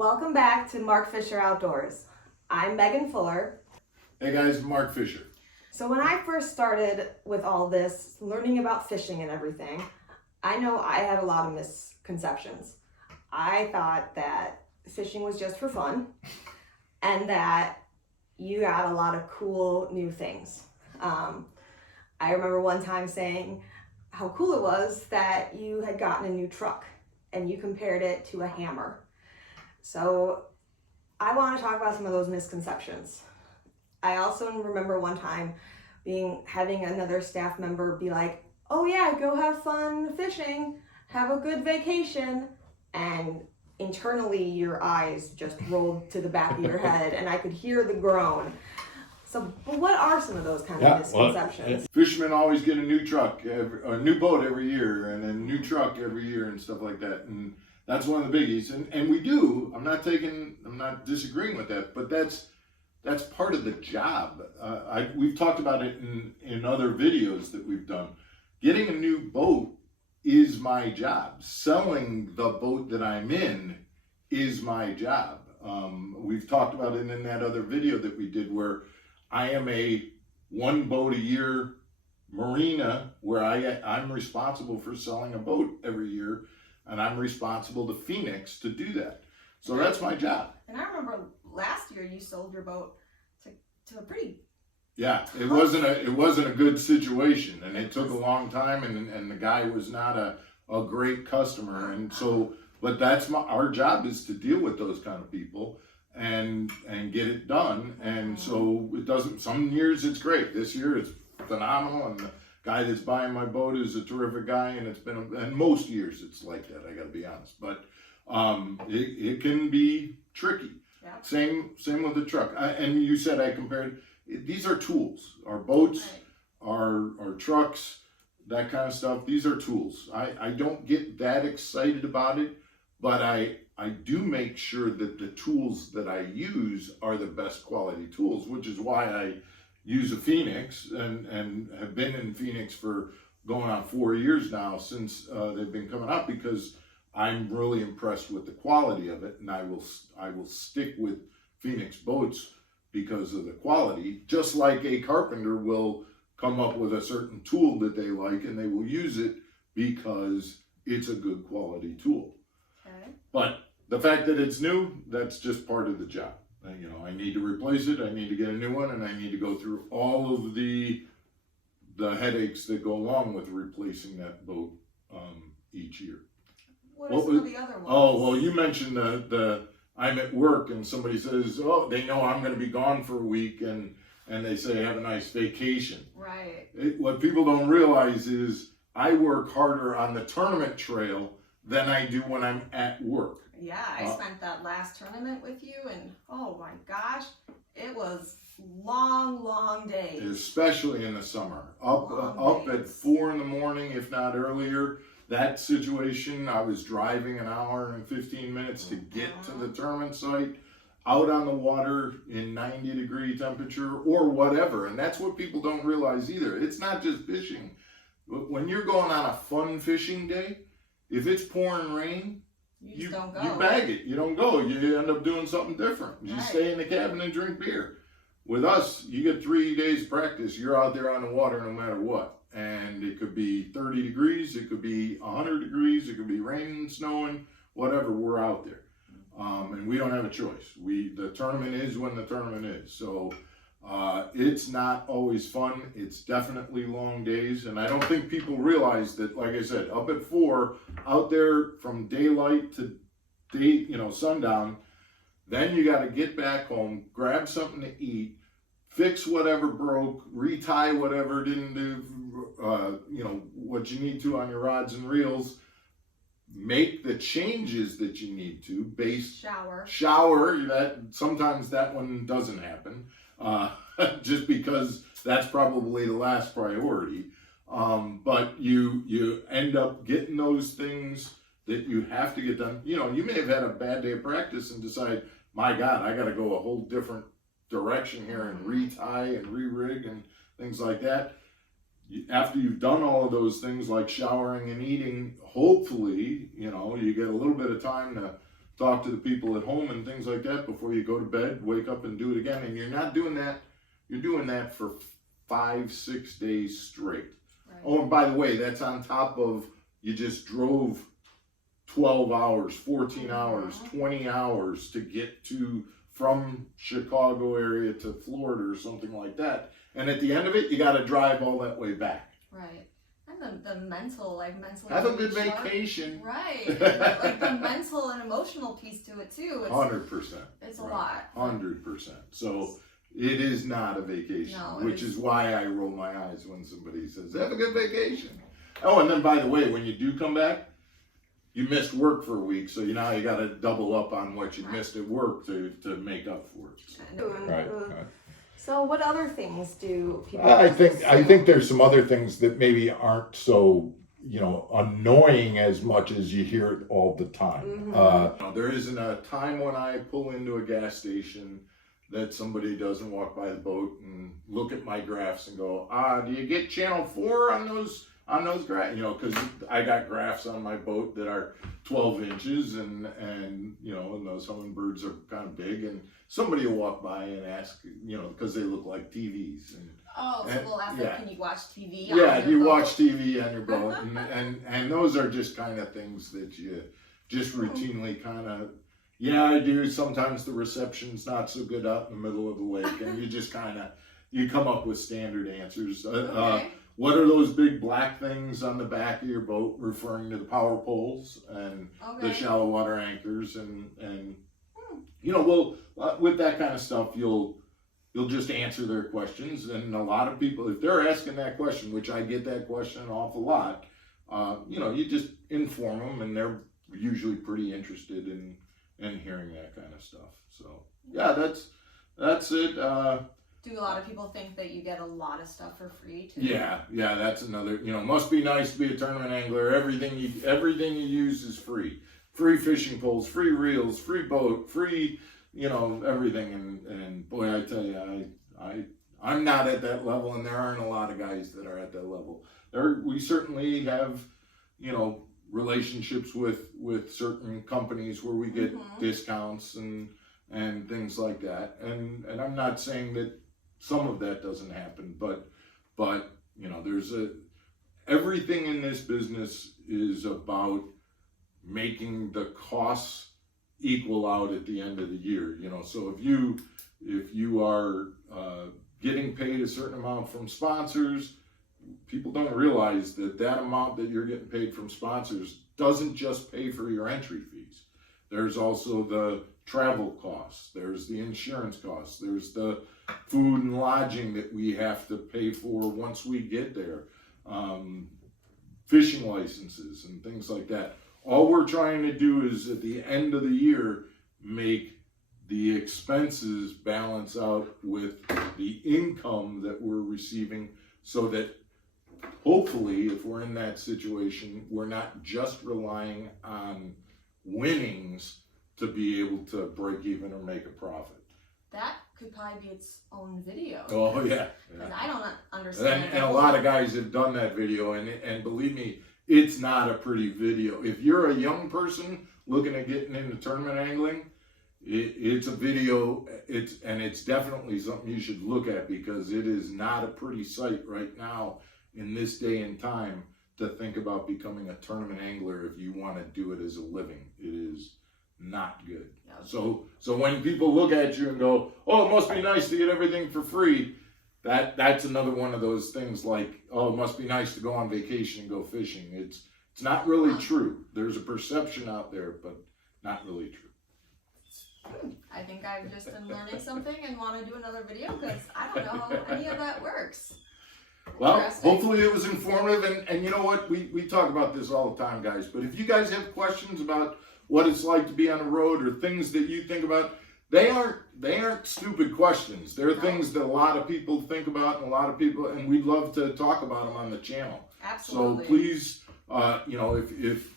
Welcome back to Mark Fisher Outdoors. I'm Megan Fuller. Hey guys, Mark Fisher. So when I first started with all this, learning about fishing and everything, I know I had a lot of misconceptions. I thought that fishing was just for fun and that you got a lot of cool new things. I remember one time saying how cool it was that you had gotten a new truck and you compared it to a hammer. So I want to talk about some of those misconceptions. I also remember one time having another staff member be like, "Oh yeah, go have fun fishing, have a good vacation," and internally your eyes just rolled to the back of your head and I could hear the groan. So what are some of those kind of misconceptions? Fishermen always get a new truck, a new boat every year, and a new truck every year and stuff like that. And that's one of the biggies. And we do. I'm not disagreeing with that, but that's part of the job. We've talked about it in other videos that we've done. Getting a new boat is my job. Selling the boat that I'm in is my job. We've talked about it in that other video that we did where I am a one boat a year marina where I'm responsible for selling a boat every year, and I'm responsible to Phoenix to do that. So that's my job. And I remember last year you sold your boat to a pretty... Yeah, it wasn't a good situation, and it took a long time, and the guy was not a great customer, and so, but that's our job is to deal with those kind of people and get it done. And so it doesn't, some years it's great. This year it's phenomenal, and the guy that's buying my boat is a terrific guy, and and most years it's like that, I gotta be honest, but it can be tricky. Yeah. Same with the truck. And you said I compared, these are tools. Our boats, right. our trucks, that kind of stuff, these are tools. I don't get that excited about it, but I do make sure that the tools that I use are the best quality tools, which is why I use a Phoenix and have been in Phoenix for going on 4 years now since they've been coming out, because I'm really impressed with the quality of it, and I will stick with Phoenix boats because of the quality, just like a carpenter will come up with a certain tool that they like and they will use it because it's a good quality tool. Okay. But the fact that it's new, that's just part of the job. I need to replace it, I need to get a new one, and I need to go through all of the headaches that go along with replacing that boat each year. What are some of the other ones? Oh, well, you mentioned the I'm at work and somebody says, oh, they know I'm going to be gone for a week, and they say, have a nice vacation. Right. What people don't realize is I work harder on the tournament trail than I do when I'm at work. Yeah, I spent that last tournament with you, and oh my gosh, it was long days. Especially in the summer. Up at 4 a.m, if not earlier. That situation, I was driving an hour and 15 minutes to get to the tournament site, out on the water in 90-degree temperature or whatever. And that's what people don't realize either. It's not just fishing. When you're going on a fun fishing day, if it's pouring rain, you don't go. You bag it. You don't go. You end up doing something different. You stay in the cabin and drink beer. With us, you get 3 days practice. You're out there on the water no matter what. And it could be 30 degrees, it could be 100 degrees, it could be raining, snowing, whatever, we're out there. And we don't have a choice. The tournament is when the tournament is. So it's not always fun. It's definitely long days. And I don't think people realize that, like I said, up at 4, out there from daylight to sundown, then you got to get back home, grab something to eat, fix whatever broke, retie whatever didn't do, what you need to on your rods and reels, make the changes that you need to, shower, that sometimes that one doesn't happen, just because that's probably the last priority. But you end up getting those things that you have to get done. You may have had a bad day of practice and decide, my God, I got to go a whole different direction here and retie and re-rig and things like that. After you've done all of those things like showering and eating, hopefully, you get a little bit of time talk to the people at home and things like that before you go to bed, wake up and do it again. And you're not doing that, you're doing that for 5-6 days straight. Right. Oh, and by the way, that's on top of you just drove 12 hours, 14 hours, 20 hours to get from Chicago area to Florida or something like that. And at the end of it, you got to drive all that way back. Right. And the mental, mentally. Have a good vacation. Right. And the mental and emotional piece to it too. 100%. It's a lot. 100%. So it is not a vacation, which is why I roll my eyes when somebody says, have a good vacation. Oh, and then by the way, when you do come back, you missed work for a week, so now you got to double up on what you missed at work to make up for it. Right. So what other things do people? I think there's some other things that maybe aren't so annoying as much as you hear it all the time. There isn't a time when I pull into a gas station that somebody doesn't walk by the boat and look at my graphs and go, do you get channel 4 on those graphs? Because I got graphs on my boat that are 12 inches and those hummingbirds are kind of big, and somebody will walk by and ask, because they look like TVs. So they'll ask, can you watch TV? Yeah, do you watch TV on your boat? and those are just kind of things that you just routinely kind of, I do. Sometimes the reception's not so good out in the middle of the lake, and you just you come up with standard answers. What are those big black things on the back of your boat, referring to the power poles and the shallow water anchors, and with that kind of stuff, you'll just answer their questions. And a lot of people, if they're asking that question, which I get that question an awful lot, you just inform them, and they're usually pretty interested in hearing that kind of stuff. So that's it. Do a lot of people think that you get a lot of stuff for free too? Yeah, that's another. Must be nice to be a tournament angler. Everything you use is free. Free fishing poles, free reels, free boat, free, everything. And boy, I tell you, I'm not at that level, and there aren't a lot of guys that are at that level. We certainly have, relationships with certain companies where we get discounts and things like that. And I'm not saying that some of that doesn't happen, but there's everything in this business is about making the costs equal out at the end of the year. So if you are getting paid a certain amount from sponsors, people don't realize that amount that you're getting paid from sponsors doesn't just pay for your entry fees. There's also the travel costs, there's the insurance costs, there's the food and lodging that we have to pay for once we get there, fishing licenses and things like that. All we're trying to do is at the end of the year make the expenses balance out with the income that we're receiving, so that hopefully, if we're in that situation, we're not just relying on winnings to be able to break even or make a profit. That could probably be its own video. Oh yeah. Because I don't understand. And a lot of guys have done that video, and believe me, it's not a pretty video. If you're a young person looking at getting into tournament angling, it's a video. It's definitely something you should look at, because it is not a pretty sight right now in this day and time to think about becoming a tournament angler if you want to do it as a living. It is not good. Yeah. So when people look at you and go, "Oh, it must be nice to get everything for free," that's another one of those things like, "Oh, it must be nice to go on vacation and go fishing." It's not really true. There's a perception out there, but not really true. I think I've just been learning something and want to do another video, because I don't know how any of that works. Well, hopefully it was informative, and you know what, we talk about this all the time, guys, but if you guys have questions about what it's like to be on the road or things that you think about, they aren't stupid questions. They're things that a lot of people think about, and we'd love to talk about them on the channel. Absolutely. So please,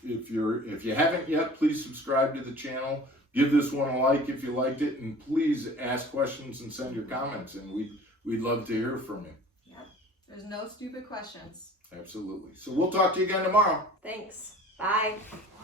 if you haven't yet, please subscribe to the channel. Give this one a like if you liked it, and please ask questions and send your comments, and we'd love to hear from you. Yep. There's no stupid questions. Absolutely. So we'll talk to you again tomorrow. Thanks. Bye.